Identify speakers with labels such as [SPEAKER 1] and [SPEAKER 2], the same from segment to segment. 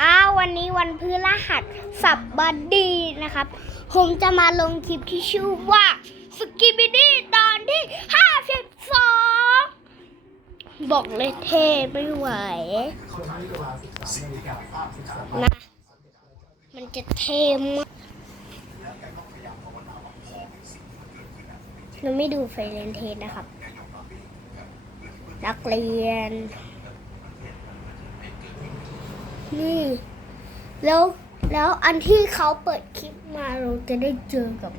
[SPEAKER 1] อ้าววันนี้วันพฤหัสสับบัดดีนะครับ ผมจะมาลงคลิปที่ชื่อว่าสกิบิดี้ตอนที่ 52 บอกเลยเท่ไม่ไหว นะ มันจะเท่มากเราไม่ดูไฟเลนเทสนะครับ นักเรียน นี่ แล้วแล้วอันที่เขาเปิดคลิปมาเราจะได้เจอกับ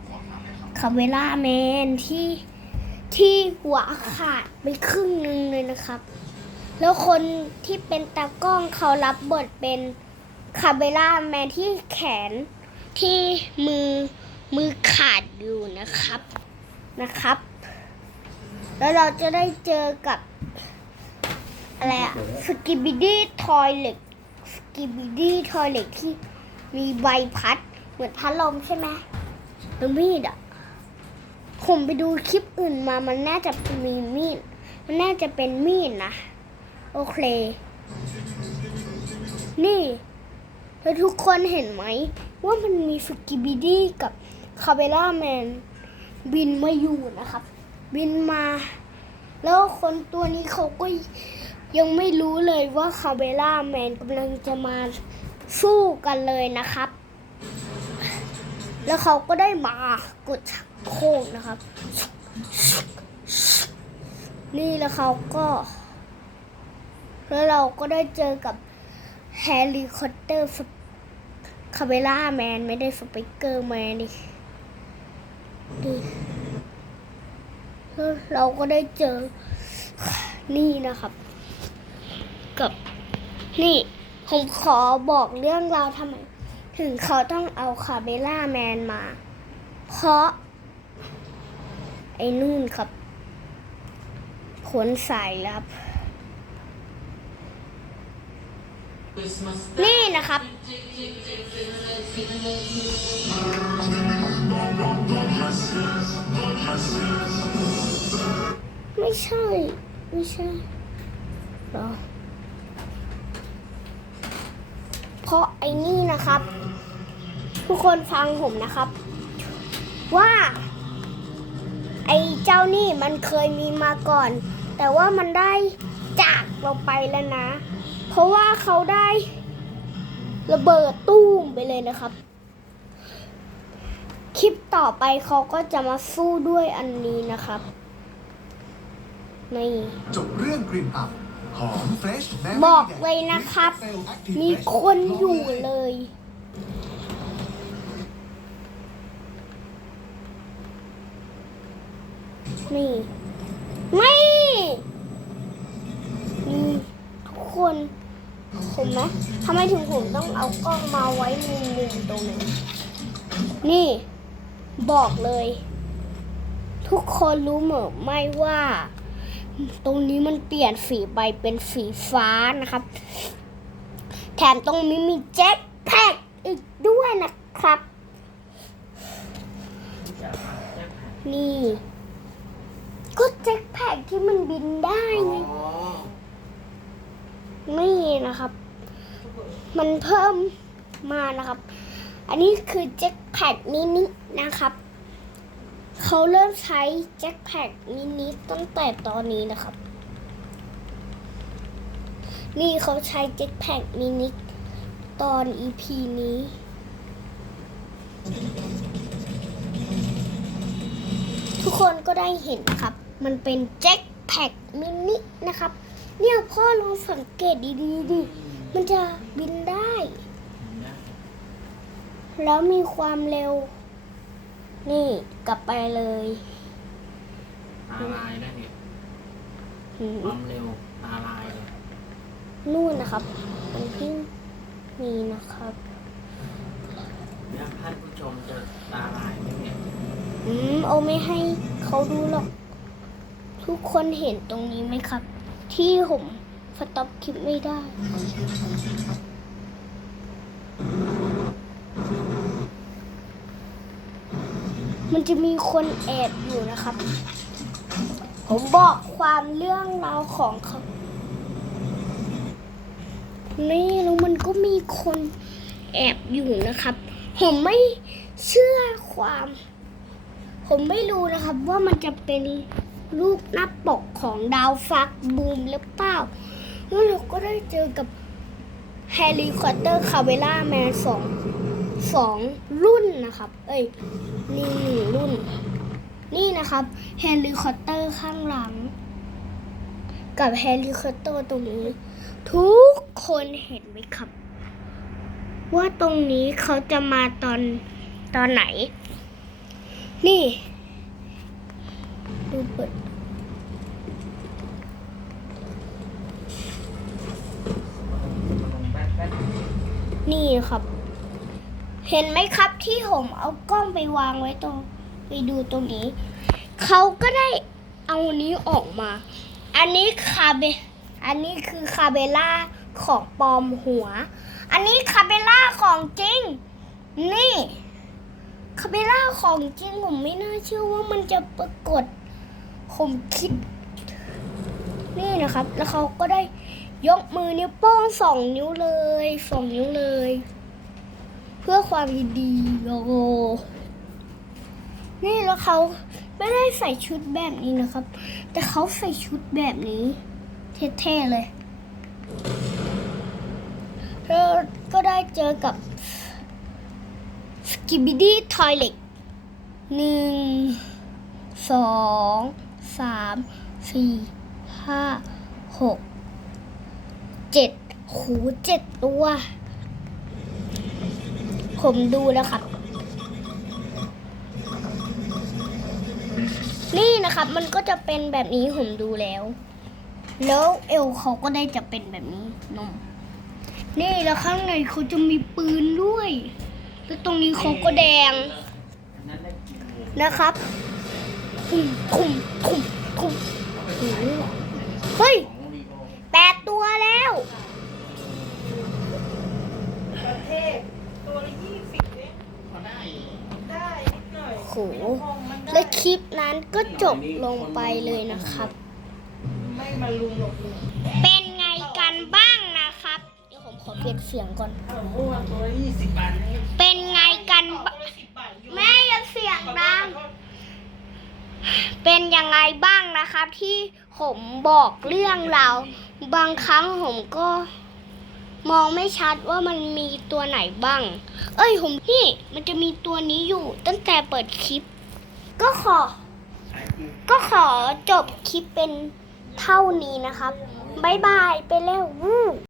[SPEAKER 1] คาเวล่าแมนที่ที่หัวขาดไปครึ่งหนึ่งเลยนะครับ แล้วคนที่เป็นตากล้องเขารับบทเป็นคาเบล่าแมนที่แขนที่มือมือขาดอยู่นะครับนะครับ แล้วเราจะได้เจอกับอะไรอะสกิบิดี้ทอยเล็กสกิบิดี้ทอยเล็กที่มีใบพัด เหมือนพัดลมใช่ไหมแล้วมีดอะผมไปดูคลิปอื่นมามันน่าจะมีมีด มันน่าจะเป็นมีดนะ โอเค นี่แล้วทุกคนเห็นไหม ว่ามันมีสกิบิดี้กับคาเบล่าแมนบินมาอยู่นะครับ บินมา แล้วคนตัวนี้เขาก็ยังไม่รู้เลยว่าคาเบล่าแมนกำลังจะมาสู้กันเลยนะครับ แล้วเขาก็ได้มากดชักโครกนะครับ นี่แล้วเขาก็ แล้วเราก็ได้เจอกับแฮร์รี่คอตเตอร์คาเบล่าแมนไม่ได้สไปเกอร์แมนดิ แล้วเราก็ได้เจอนี่นะครับ กับนี่ผมขอบอกเรื่องราวทำไม ถึงเขาต้องเอาคาเบล่าแมนมา เพราะ ไอ้นู่นครับผลสายลับ นี่นะครับ ไม่ใช่ ไม่ใช่หรอเพราะไอ้นี่นะครับ ทุกคนฟังผมนะครับ ว่า ไอ้เจ้านี่มันเคยมีมาก่อน แต่ว่ามันได้จากเราไปแล้วนะ เพราะว่าเขาได้ระเบิดตู้มไปเลยนะครับ คลิปต่อไปเขาก็จะมาสู้ด้วยอันนี้นะครับ นี่
[SPEAKER 2] จบเรื่องกลิ่นอับหอมเฟรชแม้
[SPEAKER 1] บอกเลยนะครับ มีคนอยู่เลย นี่ ไม่นี่ทุกคนเห็นไหมทำไมถึงผมต้องเอากล้องมาไว้มุมมุมๆตรงนี้นี่ บอกเลย ทุกคนรู้เหมือนไม่ว่า ตรงนี้มันเปลี่ยนสีใบเป็นสีฟ้านะครับ แถมตรงนี้มีแจ็คแพ็กอีกด้วยนะครับ นี่ ก็แจ็คแพ็กที่มันบินได้ไงนี่นะครับ มันเพิ่มมานะครับ อันนี้คือแจ็คแพ็กมินินะครับ เขาเริ่มใช้แจ็คแพ็กมินิตั้งแต่ตอนนี้นะครับ นี่เขาใช้แจ็คแพ็กมินิตอน EP นี้ ทุกคนก็ได้เห็นครับ มันเป็นแจ็คแพ็กมินินะครับ เนี่ยพ่อลองสังเกตดีๆดิมันจะบินได้ แล้วมีความเร็ว นี่กลับไปเลย
[SPEAKER 3] ตาลายได้เนี่ย
[SPEAKER 1] อืม
[SPEAKER 3] ความเร็วตาลายเลย
[SPEAKER 1] นู่นนะครับ มันเพิ่งมีนะครับ
[SPEAKER 3] แล้วท่านผู้ชมจะตาลายไหมเนี่ย
[SPEAKER 1] อืมเอาไม่ให้เขาดูหรอก ทุกคนเห็นตรงนี้ไหมครับ ที่ผมสต็อปคลิปไม่ได้ มันจะมีคนแอบอยู่นะครับ ผมบอกความเรื่องราวของเขานี่แล้วมันก็มีคนแอบอยู่นะครับ ผมไม่เชื่อความ ผมไม่รู้นะครับว่ามันจะเป็นรูปหน้าปกของดาวฟักบูมหรือเปล่าแล้วเราก็ได้เจอกับแฮร์รี่คอตเตอร์คาเวล่าแมนสอง สองรุ่นนะครับ เอ้ยนี่หนึ่งรุ่น นี่นะครับแฮร์รี่คอตเตอร์ข้างหลัง กับแฮร์รี่คอตเตอร์ตรงนี้ ทุกคนเห็นไหมครับ ว่าตรงนี้เขาจะมาตอนตอนไหน นี่ ดูเปิดนี่ครับ เห็นไหมครับที่ผมเอากล้องไปวางไว้ตรง ไปดูตรงนี้ เขาก็ได้เอานี้ออกมา อันนี้คาเบ อันนี้คือคาเบล่าของปลอมหัว อันนี้คาเบล่าของจริง นี่คาเบล่าของจริงผมไม่น่าเชื่อว่ามันจะปรากฏ ผมคิด นี่นะครับ แล้วเขาก็ได้ยกมือนิ้วโป้งสองนิ้วเลยสองนิ้วเลย พื่อความยินดีโอ้โหนี่แล้วเขาไม่ได้ใส่ชุดแบบนี้นะครับ แต่เขาใส่ชุดแบบนี้ เท่ๆเลยแล้วก็ได้เจอกับสกิบิดี้ทอยเล็กหนึ่งสองสามสี่ห้าหกเจ็ดหูเจ็ดตัว ผมดูแล้วครับ นี่นะครับ มันก็จะเป็นแบบนี้ผมดูแล้ว แล้วเอวเขาก็ได้จะเป็นแบบนี้นมนี่แล้วข้างในเขาจะมีปืนด้วย แล้วตรงนี้เขาก็แดง
[SPEAKER 3] นะ
[SPEAKER 1] ครับคุมคุมคุมคุมโอ้โหเฮ้ยแปดตัวแล้ว และคลิปนั้นก็จบลงไปเลยนะครับ
[SPEAKER 4] ไม่มาลุงหรอกลุง
[SPEAKER 1] เป็นไงกันบ้างนะครับ เดี๋ยวผมขอเปลี่ยนเสียงก่อน
[SPEAKER 4] เออเมื่อวานตัวละยี่สิบบาทนี่
[SPEAKER 1] เป็นไงกัน
[SPEAKER 4] ตัว
[SPEAKER 1] บ้าง
[SPEAKER 4] ละสิบบาทอยู่
[SPEAKER 1] แม่อย่าเสียง
[SPEAKER 4] ขอโทษ
[SPEAKER 1] ดัง
[SPEAKER 4] ขอโทษ
[SPEAKER 1] เป็นยังไงบ้างนะครับที่ผมบอกเรื่องราวบางครั้งผมก็ มองไม่ชัดว่ามันมีตัวไหนบ้าง เอ้ยผมนี่มันจะมีตัวนี้อยู่ตั้งแต่เปิดคลิป ก็ขอ ก็ขอจบคลิปเป็นเท่านี้นะครับบายบาย ไปแล้ววู้